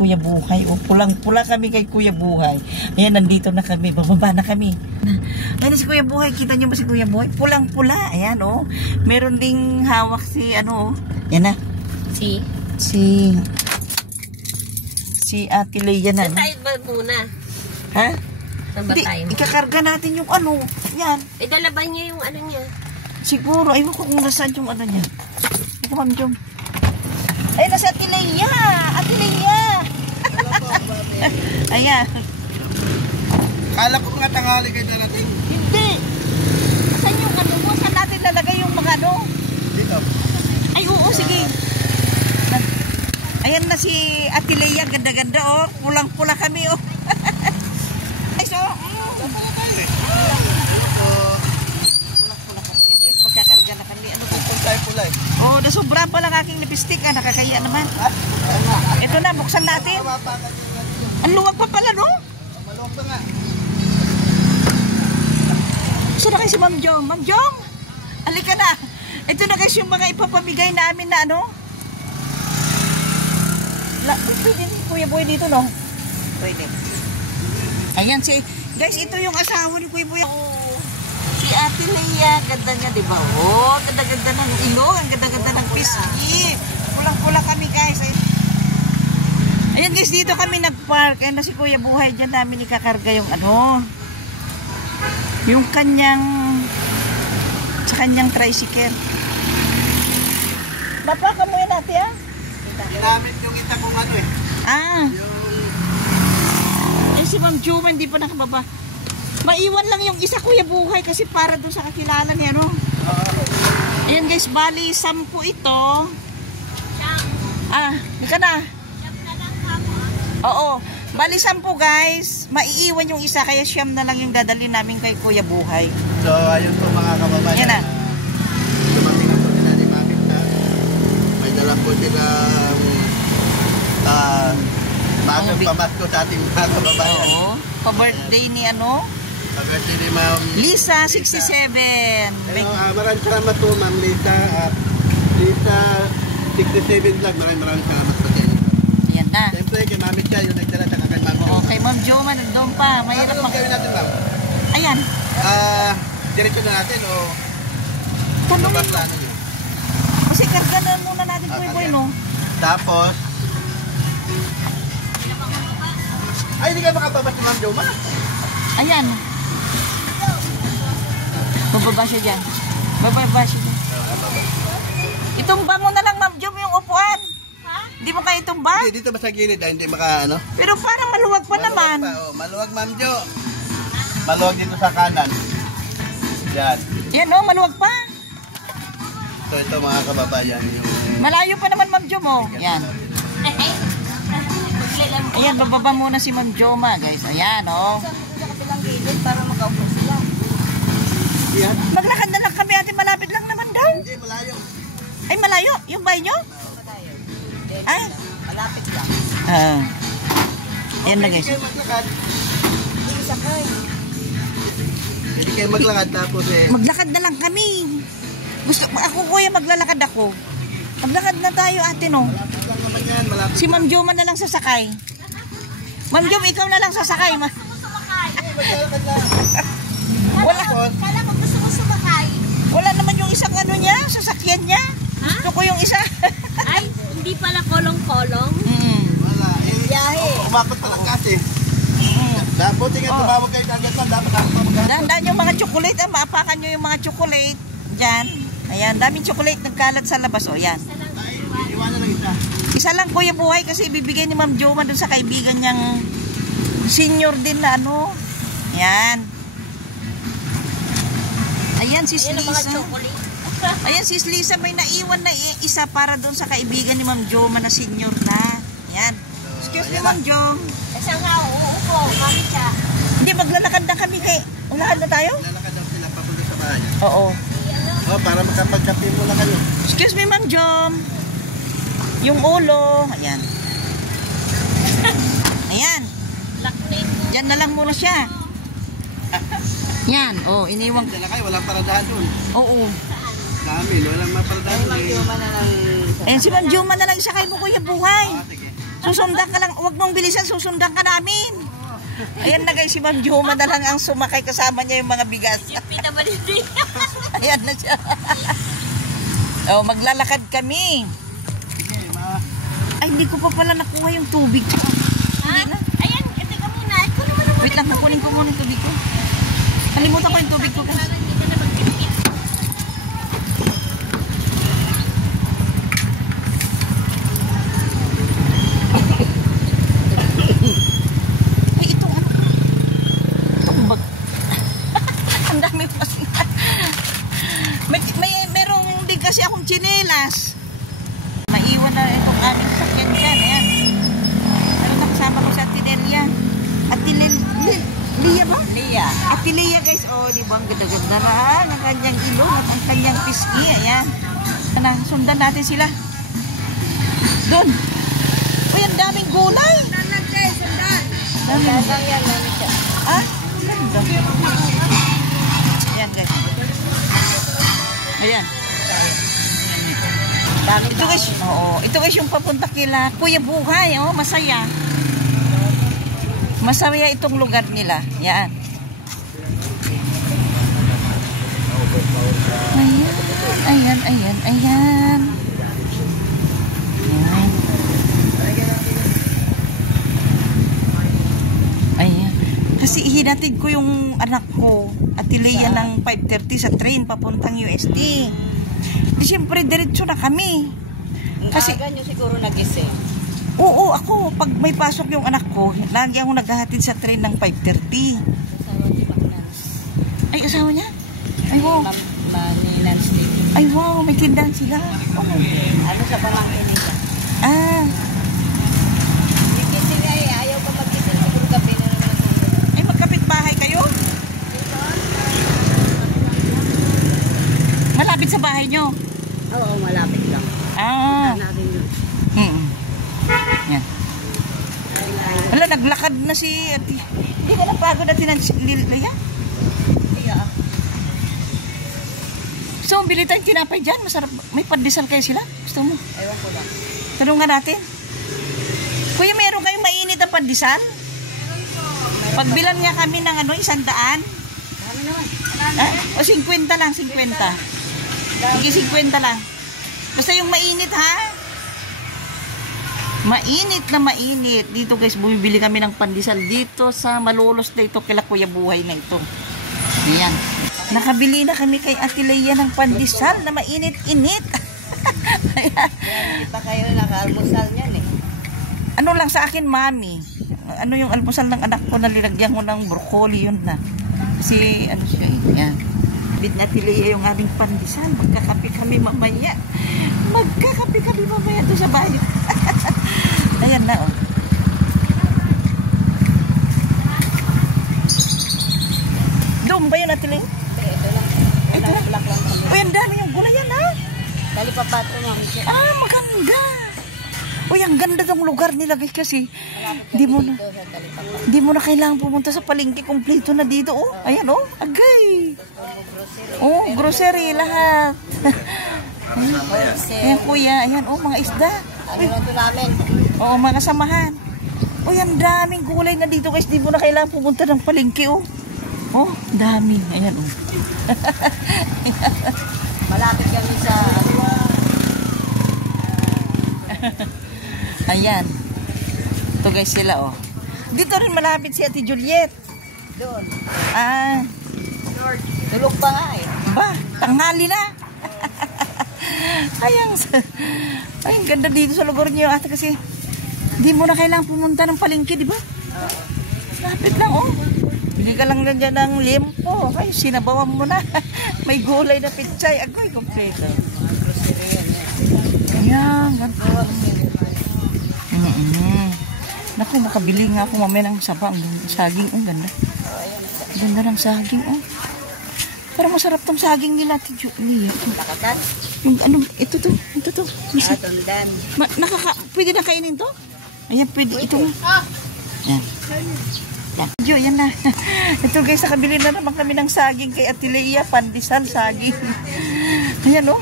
Kuya Buhay. O, pulang-pula kami kay Kuya Buhay. Ayan, nandito na kami. Bababa na kami. Ayan si Kuya Buhay. Kita niyo ba si Kuya Buhay? Pulang-pula. Ayan, oh. Meron ding hawak si, ano, oh. Ayan na. Si Ate Leia na. Tayo ba muna? Ha? Hindi, ikakarga natin yung ano. Yan. Dalaban niya yung ano niya. Siguro. Ayun ko kung nasaan yung ano niya. Ito, Ma'am Jom. Ayun na si Ate Leia. Ate Leia. Ayan. Kala ko mga tanghali kayo darating. Hindi. Saan yung ano mo? Saan natin lalagay yung mga ano? Dito. Ay, oo, sige. Ayan na si Ate Leia. Ganda-ganda, oh. Pulang-pula kami, oh. Ay, so, pulang-pula kami. Yes, yes, magkakarga na kami. Ano po? Pulay. Oh, nasobra pa lang aking lipstick, ah. Nakakaya naman. Ito na, buksan natin. Ang luwag pa pala, no? Maluwag pa nga. Saan na kayo si Ma'am Jong? Ma'am Jong? Halika na. Ito na guys yung mga ipapamigay namin na ano. Pwede ni Kuya Boy dito, no? Pwede. Ayan si... Guys, ito yung asawa ni Kuya Boy. Oh, si Ate Leia. Ganda niya, di ba? Oh, ganda-ganda ng ilong. Ang ganda-ganda ng pisngi. Pulang-pula kami, guys. Ayan guys, dito kami nag-park. Ayan na si Kuya Buhay. Diyan namin ikakarga yung ano. Yung kanyang... sa kanyang tricycle. Bapa, kamuya natin, ah? Ginamit yung isa kong ano eh. Ah. Yung... Eh si Ma'am Juma hindi pa nakababa. Maiwan lang yung isa Kuya Buhay kasi para doon sa kakilala niya, no? Ayan guys, bali 10 ito. Ah, hindi na. Oo. Bali 10 guys. Maiiwan yung isa kaya siyam na lang yung dadalhin namin kay Kuya Buhay. So, ayun po mga kababayan. Yan na. Dumating na po sila ni Mami na may dala po silang bagong pamasko sa ating mga kababayan. Oo. Pa-birthday ni ano? Pag-birthday ni Ma'am Lisa, 67. Maraming salamat po Ma'am Lisa. Lisa, 67 lang. Maraming salamat po din. Ayan na. Siyempre, kay Mami Cha, yung nagdala sa kay Ma'am Jo. Oo, kay Ma'am Joma, nandun pa. Mahirap Ano gawin natin, Ma'am? Ayan. Diretso na natin o Tanong ba plano niyo? kasi karga na muna natin Kuya Boy, no? Tapos, ay, hindi ka makababa si Ma'am Joma. Ayan. Bababa siya dyan. Bababa siya dyan. Itumba mo na lang, Ma'am Jom, yung upuan. Ha? Hindi mo kayo itumba? Hindi, dito ba sa gilid, hindi maka ano? Pero parang maluwag pa naman. Maluwag, Ma'am Jo. Maluwag dito sa kanan. Yan. Yan, no? Maluwag pa. So, ito mga kababayan. Yung... Malayo pa naman, Ma'am Jom, oh. Yan. Ayan, bababa muna si Ma'am Joma, guys. Ayan, oh. Para makaupo sila. Yan. Maglakad na lang kami, ate. Malapit lang naman daw. Hindi, malayo. Ay, malayo? Yung bahay nyo? Ay. Malapit lang. Ayan na, guys. Hindi kayo maglakad. Hindi kayo maglakad tapos eh. Maglakad na lang kami. Ako, kuya, maglalakad ako. Maglakad na tayo, ate, no? Malapit lang naman yan, malapit. Si Ma'am Joma na lang sasakay. Ma'am Jom, ikaw na lang sasakay. Maglalakad na. Wala. Kala ko gusto mo sumakay. Wala naman yung isang ano niya, sasakyan niya. Gusto ko yung isa. Ay, hindi pala kolong-kolong. Wala. Biyahe. Umakot pa lang kasi. Dapat tingnan tumawag kayo kagad lang. Dapat ako magkano. Dahan-dahan yung mga chocolate. Maapakan nyo yung mga chocolate. Diyan. Ayan, daming chocolate nagkalat sa labas. O, yan. Iwanan lang isa. Isa lang Kuya Buhay kasi ibibigay ni Ma'am Joma dun sa kaibigan niyang senior din na ano. Yan. Ayan, sis Lisa. Ayan, sis Lisa may naiwan na isa para dun sa kaibigan ni Ma'am Joma na senior na. Yan. Excuse me, Ma'am Jom. Kasi nga, uupo, Mami Cha. Hindi, maglalakad na kami kay... Ulakad na tayo? Lalakad daw sila papunta sa bahay. Oo. Oh, para makapagkape muna kayo. Excuse me, Ma'am Jom. Yung ulo. Ayan. Ayan. Diyan na lang muna siya. Yan. Oh, iniwang. Dala kayo, walang paradahan doon. Oo. Dami, walang maparadahan doon. Eh, si Ma'am Joma na lang isa kay mo, Kuya Buhay. Sige. Susundan ka lang. Huwag mong bilisan, susundan ka namin. Ayan na guys, si Ma'am Joma na lang ang sumakay, kasama niya yung mga bigas. Yung pinabaliti. Ayan na siya. Oh, maglalakad kami. Ay, hindi ko pa pala nakuha yung tubig. Ha? Ayan, ito ka muna. Ito naman naman. Wait lang, nakunin ko muna yung tubig ko. Kalimutan ko yung tubig ko. Parang hindi ka na magpipit. Ay, ito ano? Itong bag. Ang dami pa siya. Merong din kasi akong tsinelas. Maiwan na itong aming sakyan dyan. Ayan. Pero nakasama ko sa Ate Delia. Ate Lia ba? Lia. Ate Lia guys. Oh, di ba? Ang ganda-ganda na ang kanyang ilong at ang kanyang pisngi. Ayan. Na, sundan natin sila. Doon. Uy, ang daming gulay. Sundan guys, sundan. Daming. Sundan yan, namin siya. Ah? Ganda. Ayan guys. Ayan. Ito guys, oo. Ito guys yung papunta kila Kuya Buhay, oh, masaya. Masaya itong lugar nila. Yan. Ayan, ayan, ayan, ayan. Ayan. Kasi ihinatid ko yung anak ko, Ate Lea, ng 5:30 sa train papuntang USD. Siyempre, diretso na kami. Kasi, nyo siguro nagising. oo, ako, pag may pasok yung anak ko, lagi ako naghahatid sa train ng 5:30. Ay, asawa niya? Ay, wow. Maninans din. Ay, wow, may tindahan sila. Oh. Ano sa pamangkin nila? Ah, Gigising ay, ayaw ka magising. Siguro gabi na naman. ay, magkapit bahay kayo? Malapit sa bahay nyo? Oo, malapit lang. Ah. Natin yun. Yan. Wala, naglakad na si Ate. Hindi ka napagod natin ng Lilya? Yeah. So, bili tayong tinapay dyan. Masarap. May pandesal kayo sila? Gusto mo? Ewan ko lang. Tanungan natin. Kuya, meron kayong mainit na pandesal? Pagbilan niya kami ng 100. Ano naman? O 50 lang, 50. Sige, 50 lang. Basta yung mainit, ha? Mainit na mainit. Dito guys, bumibili kami ng pandesal dito sa Malolos na ito, kila Kuya Buhay na ito. Ayan. Nakabili na kami kay Ate Lea ng pandesal na mainit-init. Hindi pa kayo naka-almusal niyan eh. Ano lang sa akin, mami? Ano yung almusal ng anak ko na linagyan ko ng broccoli, yun na. Kasi, ano siya, yan. Bid na Ate Lea yung aming pandesal. Magkakape kami mamaya. Magkakape kami mamaya doon sa bayo. Ayan na, oh. Doon ba yun, Ate Lea? Ito lang. Black lang kami. Uy, ang dami yung gulay yan, ha? Dali pa pato namin siya. Ah, maganda. Uy, ang ganda ng lugar nila guys kasi di mo na kailangan pumunta sa palengke, kompleto na dito, oh. Ayan, oh. Agay. Oh, grocery lahat. Ayan, kuya. Ayan, oh, mga isda. Ano lang ito namin? Oo, mga samahan. Uy, ang daming gulay na dito guys. Di mo na kailangan pumunta ng palengke, oh. Oh, dami. Ayan, oh. Malapit kami sa... Ayan. Ito guys sila, oh. Dito rin malapit si Ate Juliet. Doon. Ah, Tulog pa nga eh. ba, tanghali na. Ay, ang ganda dito sa lugar niyo, ate, kasi di mo na kailangan pumunta ng palengke, di ba? Lapit lang, oh. Bili ka lang dyan ng limpo. Ay, sinabawan mo na. May gulay na pitsay. Agoy, kompleto. Ayan. Naku, makabili nga ako mamaya ng saba. Ang saging, oh, ganda. Ganda ng saging, oh. Parang masarap tong saging nila, Ate Julie. Lakasan? Yung ano, ito to. Tundan. Pwede na kainin to? Ayan, pwede. Ito nga. Yan. Yan. Yan na. Ito guys, nakabili na naman kami ng saging kay Ate Lea. Pandesal, saging. Ayan, oh.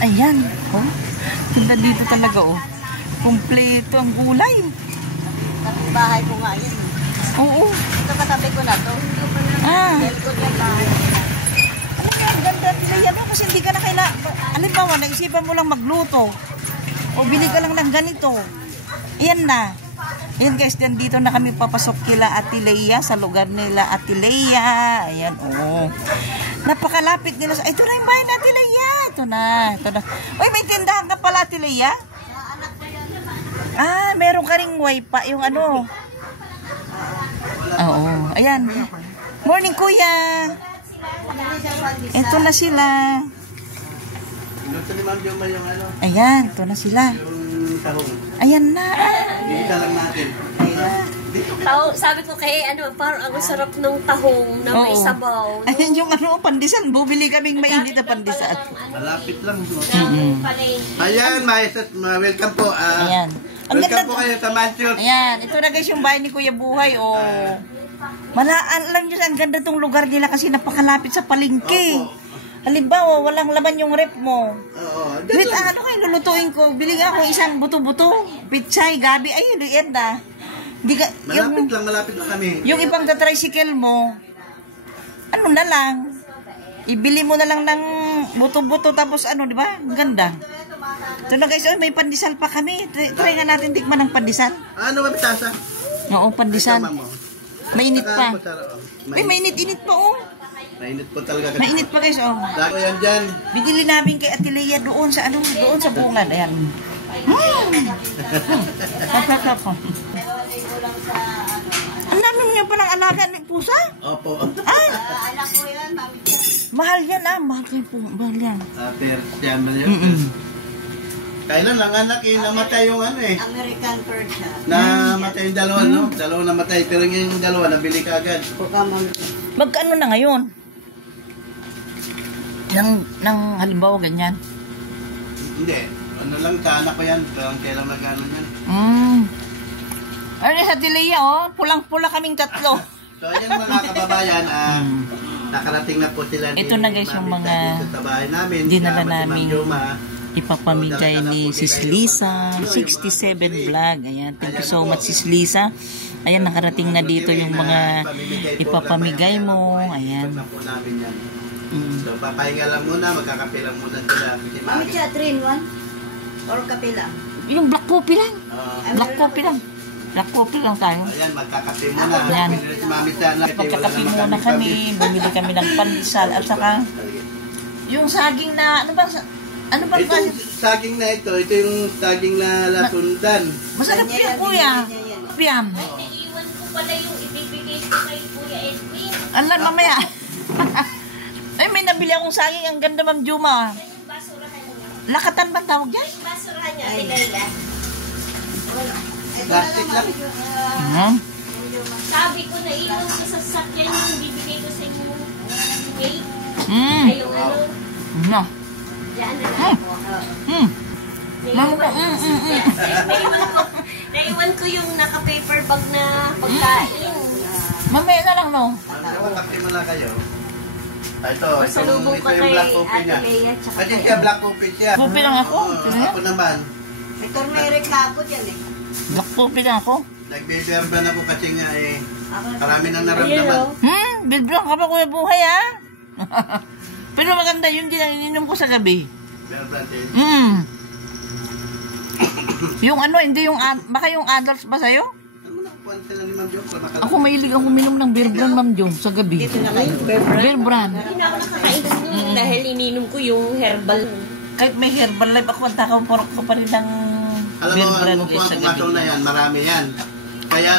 Ayan. Oh. Ganda dito talaga, oh. Kumpleto ang gulay. Kapit bahay ko nga yun. Oo. Ito katabi ko na to. Ah. Cellphone yung bahay. Alam mo, ang ganda nila mo kasi hindi ka na kailangan. Halimbawa, naisipan mo lang magluto. O bili ka lang ng ganito. Ayan na. Ayan guys, dito na kami papasok kila Ate Leia sa lugar nila Ate Leia. Ayan, oo. Napakalapit nila sa... Ito na yung bahay na Ate Leia. Ito na. Uy, may tindahan ka pala Ate Leia? Ah, meron ka ring wifi. Yung ano. Oo. Ayan. Morning, kuya. Ito na sila. Gusto ni Ma'am Joma yung ano, Ayan, ito na sila. yung tahong. Ayan na. Bibita lang natin. Sabi ko kay parang ang sarap ng tahong na may Oo. sabaw. Ayan yung ano, pandesal. Bumili kaming mainit na pandesal. Malapit lang. No? Palengke. Ayan, welcome po. Ayan. Ang Welcome ganda. po kayo sa Manchur. Ayan, ito na guys yung bahay ni Kuya Buhay. Oh. Alam nyo, ang ganda tong lugar nila kasi napakalapit sa palengke. Opo. Halimbawa, walang laman yung rep mo. Oo. Wait, ano kayo lulutuin ko? Bili nga ako isang buto-buto, pitsay, gabi. Ay, yun na. Di ka, Malapit lang kami. yung ibang tricycle mo, ano na lang, ibili mo na lang ng buto-buto tapos ano, di ba? Ang ganda. Ito na guys, may pandesal pa kami. Try nga natin tikman ng pandesal. Ano ba bitasa? Oo, pandesal. Mainit pa. Mainit. Ay, mainit-init pa oh. Mainit po talaga. Mainit pa guys oh. Dako yan dyan. Bibili namin kay Ate Leia doon sa doon sa bungad. Ayan. Kapap ko. Ang dami niya palang alaga ng pusa. Opo. Ay, Anak ko yan, mami. mahal yan ah. Mahal kayo po. Mahal yan. Persian na yun. Kailan lang anak namatay yung ano eh. American Persian. Namatay yung dalawa, no? Dalawa namatay. Pero yung dalawa, nabili ka agad. Pokemon. Magkano na ngayon? Nang halimbawa ganyan. Hindi. Ano lang, kaanak ko yan. Pero kailan magano yan. Ano sa Leia oh. Pulang-pula kaming tatlo. So, ayan mga kababayan, nakarating na po sila. Ito na guys yung mga sa bahay namin. dinala Kasama si Ma'am namin. Joma. Ipapamigay ni Sis Lisa, 67 vlog. Ayan, thank you so much Sis Lisa. Ayan, nakarating na dito yung mga ipapamigay mo. Ayan. Na po namin yan. So, papahinga lang muna, magkakape lang muna sila. Kasi Mami siya, 3-in-1? Or kape lang? Yung black coffee lang. Ah, Black coffee lang. Black coffee lang tayo. ayan, magkakape muna. Ayan. Pinili si Mami sana. Magkakape muna kami. Bumili kami ng pandesal. At saka, yung saging na, ano ba Ito, saging na ito yung saging na lasundan. masarap yun, kuya. Piam. Naiiwan ko pala yung ibibigay ko kay Kuya Edwin. Alam, mamaya. Ay, may nabili akong saging. Ang ganda, Ma'am Juma. Basurahan niya. Lakatan ba tawag dyan? Basurahan niya, Ate Leila. Plastic lang. Sabi ko, naiiwan ko sa sasakyan yung bibigay ko sa inyo. Wait. Mm. Ay, yung ano. No. Diyan na lang po. Naiwan ko yung naka-paper bag na pagkain. Mamaya na lang, no? Magkakape muna kayo. Ito Pasalubong yung ko kay black coffee Ate niya. Leia tsaka Kasi kay siya black coffee siya. Coffee lang ako. Oo, ako naman. May turmeric kapot yan eh. Black coffee lang ako. Nagbe-verban ako kasi nga eh. Ako, Marami nang Ayun, naramdaman. oh. Bilblang ka pa, Kuya Buhay, ah. Pero maganda yun din ang ininom ko sa gabi. Verban din. Yung ano, hindi yung, baka yung adults ba sa'yo? Ano na, kuwan sila ni Ma'am Jo para makala. Ako mahilig ako minom ng beer brand, Ma'am Jo, sa gabi. dito na kayo. Beer brand. Hindi na ako nakakainom nun dahil ininom ko yung herbal. Kahit may herbal life ako, ang takaw, porok ko pa rin ng Alam beer mo, brand ang sa pumasok gabi. na yan, marami yan. Kaya